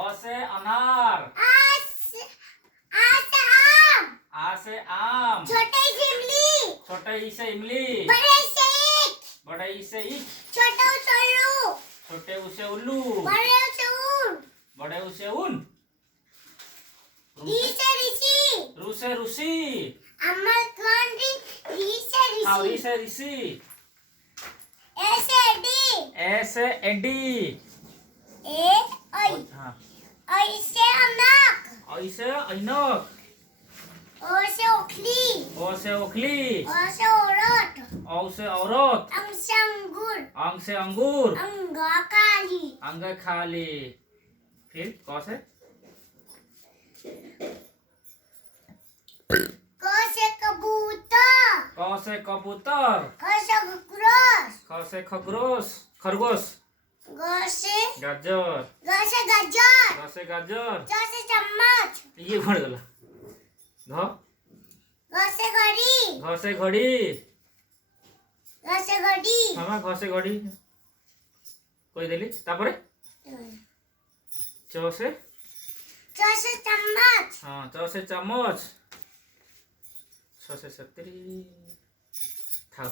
अ से अनार। आ से आम। छोटे ई से इमली। बड़े ई से ईख। छोटे ऊ से उल्लू। बड़े ऊ से ऊन। रू से ऋषि। हाँ री से ऋषि। ए से एडी। हाँ ऐ से ऐनक। ओ से ओखली। औ से औरत। अंग से अंगूर। अंग खाली। फिर क से कबूतर। ख से खरगोश। गाजर। ग से गाजर। ये बढ़ गला। घ से घड़ी। हाँ घ से घड़ी कही देली तापरे। च से हाँ च से चम्मच। छ से छतरी। था